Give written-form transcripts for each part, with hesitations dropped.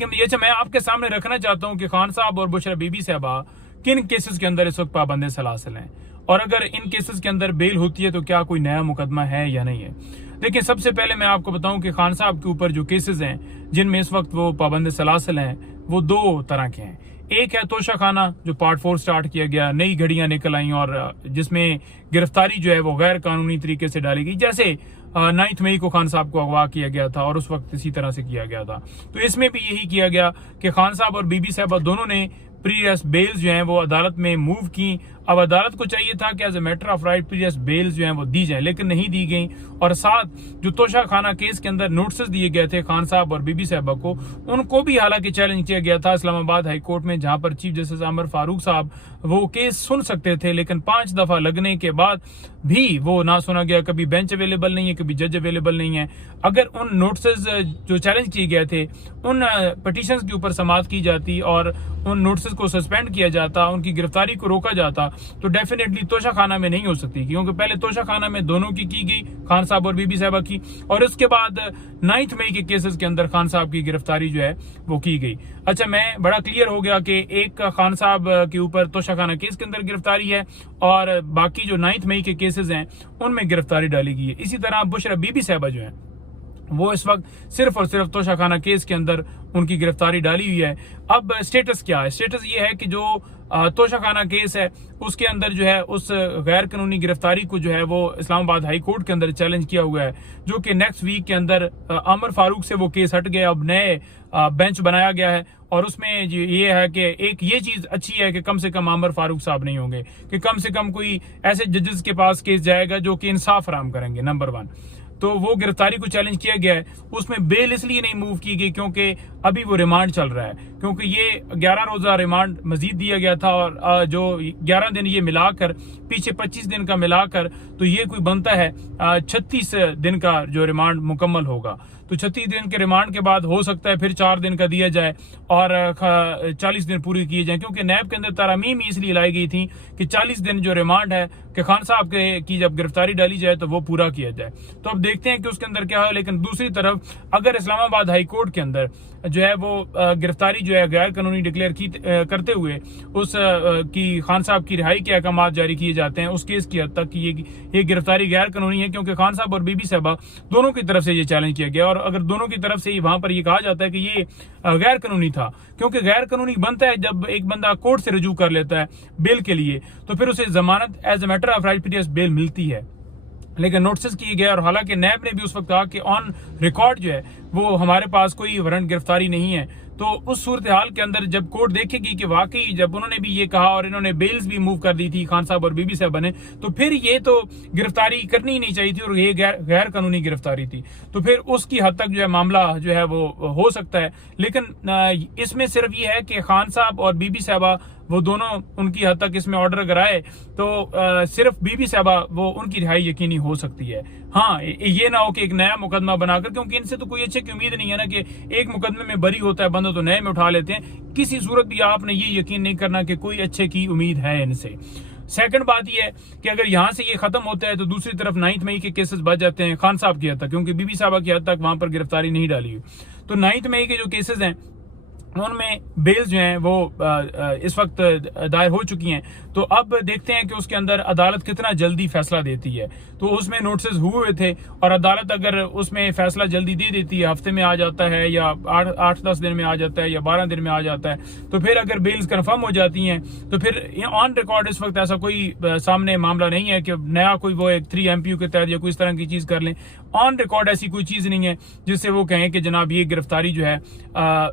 लेकिन ये मैं आपके सामने रखना चाहता हूं कि खान साहब और बुशरा बीबी साहबा किन केसेस के अंदर इस वक्त पाबंद सलासिल हैं, और अगर इन केसेस के अंदर बेल होती है तो क्या कोई नया मुकदमा है या नहीं है। देखिए, सबसे पहले मैं आपको बताऊं कि खान साहब के ऊपर जो केसेस हैं जिनमें इस वक्त वो पाबंद सलासिल हैं, वो दो तरह के हैं। एक है तोशा खाना, जो पार्ट 4 स्टार्ट किया गया, नई घड़ियां निकल आई और जिसमें गिरफ्तारी जो है वो गैर कानूनी तरीके से डाली गई। जैसे 9 मई को खान साहब को अगवा किया गया था और उस वक्त इसी तरह से किया गया था। तो इसमें भी यही किया गया कि खान साहब और बीबी साहबा दोनों ने प्रीवियस बेल्स जो हैं वो अदालत में मूव की। अब अदालत को चाहिए था कि as a matter of right previous bails जो हैं वो दी जाए, लेकिन नहीं दी गई। और साथ जो तोशा खाना केस के अंदर नोटिस दिए गए थे खान साहब और बीबी साहबा को, उनको भी हालांकि चैलेंज किया गया था इस्लामाबाद हाई कोर्ट में, जहां पर चीफ जस्टिस आमर फारूक साहब वो केस सुन सकते थे, लेकिन 5 दफा लगने के बाद भी वो ना सुना गया। कभी बेंच अवेलेबल नहीं है, कभी जज अवेलेबल नहीं है। अगर उन नोटिस जो चैलेंज किए गए थे उन पिटीशंस के ऊपर समाअत की जाती और उन नोटिस को सस्पेंड किया जाता, उनकी गिरफ्तारी को रोका जाता, तो डेफिनेटली तोशा खाना में नहीं हो सकती, क्योंकि पहले तोशा खाना में दोनों की गई, खान साहब और बीबी साहबा की, और उसके बाद 9 मई के केसेस के अंदर खान साहब की गिरफ्तारी जो है वो की गई। अच्छा, मैं बड़ा क्लियर हो गया कि एक खान साहब के ऊपर तोशा खाना केस के अंदर गिरफ्तारी है और बाकी जो 9 मई के केसेस हैं उनमें गिरफ्तारी डाली गई है। इसी तरह बुशरा बीबी साहबा जो है वो इस वक्त सिर्फ और सिर्फ तोशा खाना केस के अंदर उनकी गिरफ्तारी डाली हुई है। अब स्टेटस क्या है? स्टेटस ये है कि जो तोशा खाना केस है उसके अंदर जो है उस गैर कानूनी गिरफ्तारी को जो है वो इस्लामाबाद हाई कोर्ट के अंदर चैलेंज किया हुआ है, जो कि नेक्स्ट वीक के अंदर आमर फारूक से वो केस हट गया। अब नए बेंच बनाया गया है और उसमें ये है कि एक ये चीज अच्छी है कि कम से कम आमर फारूक साहब नहीं होंगे, कि कम से कम कोई ऐसे जजेस के पास केस जाएगा जो कि इंसाफ फराहम करेंगे, नंबर 1। तो वो गिरफ्तारी को चैलेंज किया गया है। उसमें बेल इसलिए नहीं मूव की गई क्योंकि अभी वो रिमांड चल रहा है, क्योंकि ये 11 रोजा रिमांड मजीद दिया गया था और जो 11 दिन ये मिलाकर पीछे 25 दिन का मिलाकर तो ये कोई बनता है 36 दिन का जो रिमांड मुकम्मल होगा। तो 36 दिन के रिमांड के बाद हो सकता है फिर 4 दिन का दिया जाए और 40 दिन पूरी किए जाए, क्योंकि नैब के अंदर तरमीम इसलिए लाई गई थी कि 40 दिन जो रिमांड है कि खान साहब की जब गिरफ्तारी डाली जाए तो वो पूरा किया जाए। तो अब देखते हैं कि उसके अंदर क्या है। लेकिन दूसरी तरफ अगर इस्लामाबाद हाई कोर्ट के अंदर जो है वो गिरफ्तारी जो है गैर कानूनी डिक्लेयर करते हुए उस की खान साहब की रिहाई के अहकाम जारी किए जाते हैं, उस केस की हद तक ये गिरफ्तारी गैर कानूनी है, क्योंकि खान साहब और बीबी साहबा दोनों की तरफ से ये चैलेंज किया गया। और अगर दोनों की तरफ से वहां पर ये कहा जाता है कि ये गैर कानूनी था, क्योंकि गैर कानूनी बनता है जब एक बंदा कोर्ट से रजू कर लेता है बेल के लिए, तो फिर उसे जमानत as a matter of right period bail मिलती है। लेकिन नोटिस किए गए और हालांकि नैब ने भी उस वक्त कहा कि ऑन रिकॉर्ड जो है वो हमारे पास कोई वारंट गिरफ्तारी नहीं है। तो उस सूरत हाल के अंदर जब कोर्ट देखेगी कि वाकई जब उन्होंने भी ये कहा और इन्होंने बेल्स भी मूव कर दी थी खान साहब और बीबी साहब ने, तो फिर ये तो गिरफ्तारी करनी ही नहीं चाहिए थी और ये गैर कानूनी गिरफ्तारी थी, तो फिर उसकी हद तक जो है मामला जो है वो हो सकता है। लेकिन इसमें सिर्फ ये है कि खान साहब और बीबी साहबा वो दोनों उनकी हद तक इसमें ऑर्डर अगर आए तो सिर्फ बीबी साहबा वो उनकी रिहाई यकीनी हो सकती है। हाँ, ये ना हो कि एक नया मुकदमा बनाकर, क्योंकि इनसे तो कोई अच्छे की उम्मीद नहीं है ना कि एक मुकदमे में बरी होता है बंदा तो नए में उठा लेते हैं। किसी सूरत भी आपने ये यकीन नहीं करना कि कोई अच्छे की उम्मीद है इनसे। सेकंड बात यह है कि अगर यहां से ये खत्म होता है तो दूसरी तरफ 9 मई के केसेस बच जाते हैं खान साहब की हद तक, क्योंकि बीबी साहबा की हद तक वहां पर गिरफ्तारी नहीं डाली हुई। तो 9 मई के जो केसेस हैं उनमें बेल्स जो हैं वो इस वक्त दायर हो चुकी हैं। तो अब देखते हैं कि उसके अंदर अदालत कितना जल्दी फैसला देती है। तो उसमें नोटिस हुए थे और अदालत अगर उसमें फैसला जल्दी दे देती है, हफ्ते में आ जाता है या 8-10 दिन में आ जाता है या 12 दिन में आ जाता है, तो फिर अगर बेल्स कंफर्म हो जाती हैं तो फिर ऑन रिकॉर्ड इस वक्त ऐसा कोई सामने मामला नहीं है कि नया कोई वो एक 3 MPU के तहत या कोई इस तरह की चीज कर लें। ऑन रिकॉर्ड ऐसी कोई चीज नहीं है जिससे वो कहें कि जनाब ये गिरफ्तारी जो है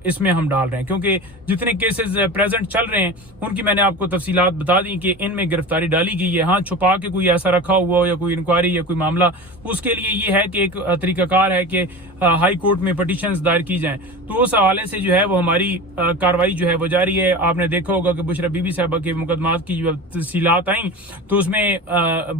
इसमें हम डाल रहे हैं, क्योंकि जितने केसेस प्रेजेंट चल रहे हैं उनकी मैंने आपको तफसीलात बता दी कि इनमें गिरफ्तारी डाली गई है। हाँ, छुपा के कोई ऐसा रखा हुआ हो या कोई इंक्वायरी या कोई मामला, उसके लिए ये है कि एक तरीकाकार है कि हाई कोर्ट में पिटीशंस दायर की जाएं। तो उस हवाले से जो है वो हमारी कार्रवाई जो है वो जारी है। आपने देखा होगा कि बुशरा बीबी साहबा के मुकदमात की जो तफसीलात आई तो उसमें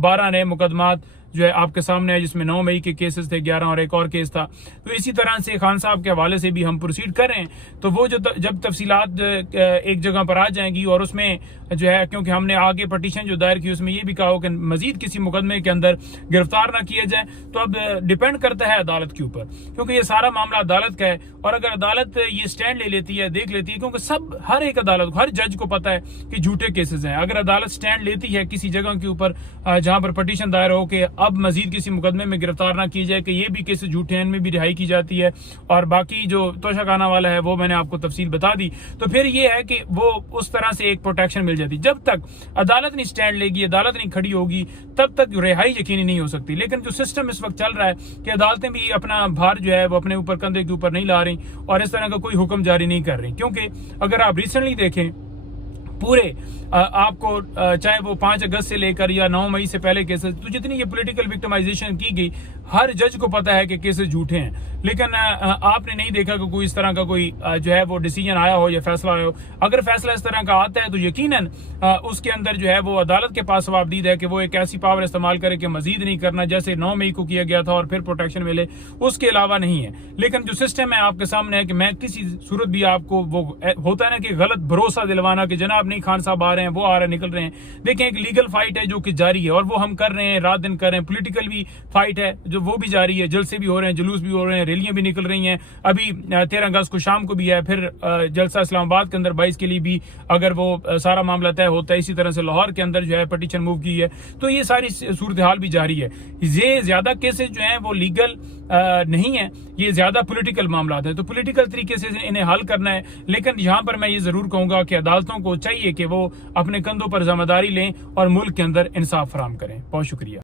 12 नए मुकदमात जो है आपके सामने है, जिसमें 9 मई के केसेस थे 11 और एक और केस था। तो इसी तरह से खान साहब के हवाले से भी हम प्रोसीड कर रहे हैं। तो वो जो जब तफसीलात एक जगह पर आ जाएंगी और उसमें जो है, क्योंकि हमने आगे पटिशन जो दायर की उसमें ये भी कहा हो कि मजीद किसी मुकदमे के अंदर गिरफ्तार ना किया जाए, तो अब डिपेंड करता है अदालत के ऊपर, क्योंकि ये सारा मामला अदालत का है। और अगर अदालत ये स्टैंड ले लेती है, देख लेती है, क्योंकि हर एक अदालत, हर जज को पता है कि झूठे केसेस हैं। अगर अदालत स्टैंड लेती है किसी जगह के ऊपर जहां पर पटिशन दायर हो कि अब मजीद किसी मुकदमे में गिरफ्तार ना की जाए, कि ये भी केसेस झूठे हैं, इनमें भी रिहाई की जाती है, और बाकी जो तोशाखाना वाला है वो मैंने आपको तफसील बता दी, तो फिर ये है कि वो उस तरह से एक प्रोटेक्शन मिल जाती। जब तक अदालत नहीं स्टैंड लेगी, अदालत नहीं खड़ी होगी, तब तक रिहाई यकीनी नहीं हो सकती। लेकिन जो सिस्टम इस वक्त चल रहा है कि अदालतें भी अपना भार जो है वो अपने ऊपर, कंधे के ऊपर नहीं ला रही और इस तरह का कोई हुक्म जारी नहीं कर रही, क्योंकि अगर आप रिसेंटली देखें पूरे आपको चाहे वो 5 अगस्त से लेकर या 9 मई से पहले केसेस, तो जितनी ये पॉलिटिकल विक्टिमाइजेशन की गई, हर जज को पता है कि केसेस झूठे हैं। लेकिन आपने नहीं देखा कि कोई इस तरह का कोई जो है वो डिसीजन आया हो या फैसला आया हो। अगर फैसला इस तरह का आता है तो यकीनन उसके अंदर जो है वो अदालत के पास जवाबदीद है कि वो एक ऐसी पावर इस्तेमाल करे कि मजीद नहीं करना, जैसे 9 मई को किया गया था और फिर प्रोटेक्शन मिले, उसके अलावा नहीं है। लेकिन जो सिस्टम है आपके सामने है कि मैं किसी सूरत भी आपको, वो होता है ना कि गलत भरोसा दिलवाना कि जनाब नहीं खान साहब आ रहे हैं, वो आ रहे हैं, निकल रहे हैं। देखें, एक लीगल फाइट है जो कि जारी है और वो हम कर रहे हैं, रात दिन कर रहे हैं। पॉलिटिकल भी फाइट है जो वो भी जारी है, जलसे भी हो रहे हैं, जुलूस भी हो रहे हैं, रैलियां भी निकल रही हैं। अभी 13 अगस्त को शाम को भी है, फिर जलसा इस्लामाबाद के अंदर 22 के लिए भी अगर वो सारा मामला तय होता है। इसी तरह से लाहौर के अंदर जो है पटिशन मूव की है। तो ये सारी सूरत हाल भी जारी है। ये ज्यादा केसेस जो हैं वो लीगल नहीं है, ये ज्यादा पॉलिटिकल मामला है। तो पॉलिटिकल तरीके से इन्हें हल करना है। लेकिन यहाँ पर मैं ये जरूर कहूंगा कि अदालतों को चाहिए कि वो अपने कंधों पर जिम्मेदारी लें और मुल्क के अंदर इंसाफ फराहम करें। बहुत शुक्रिया।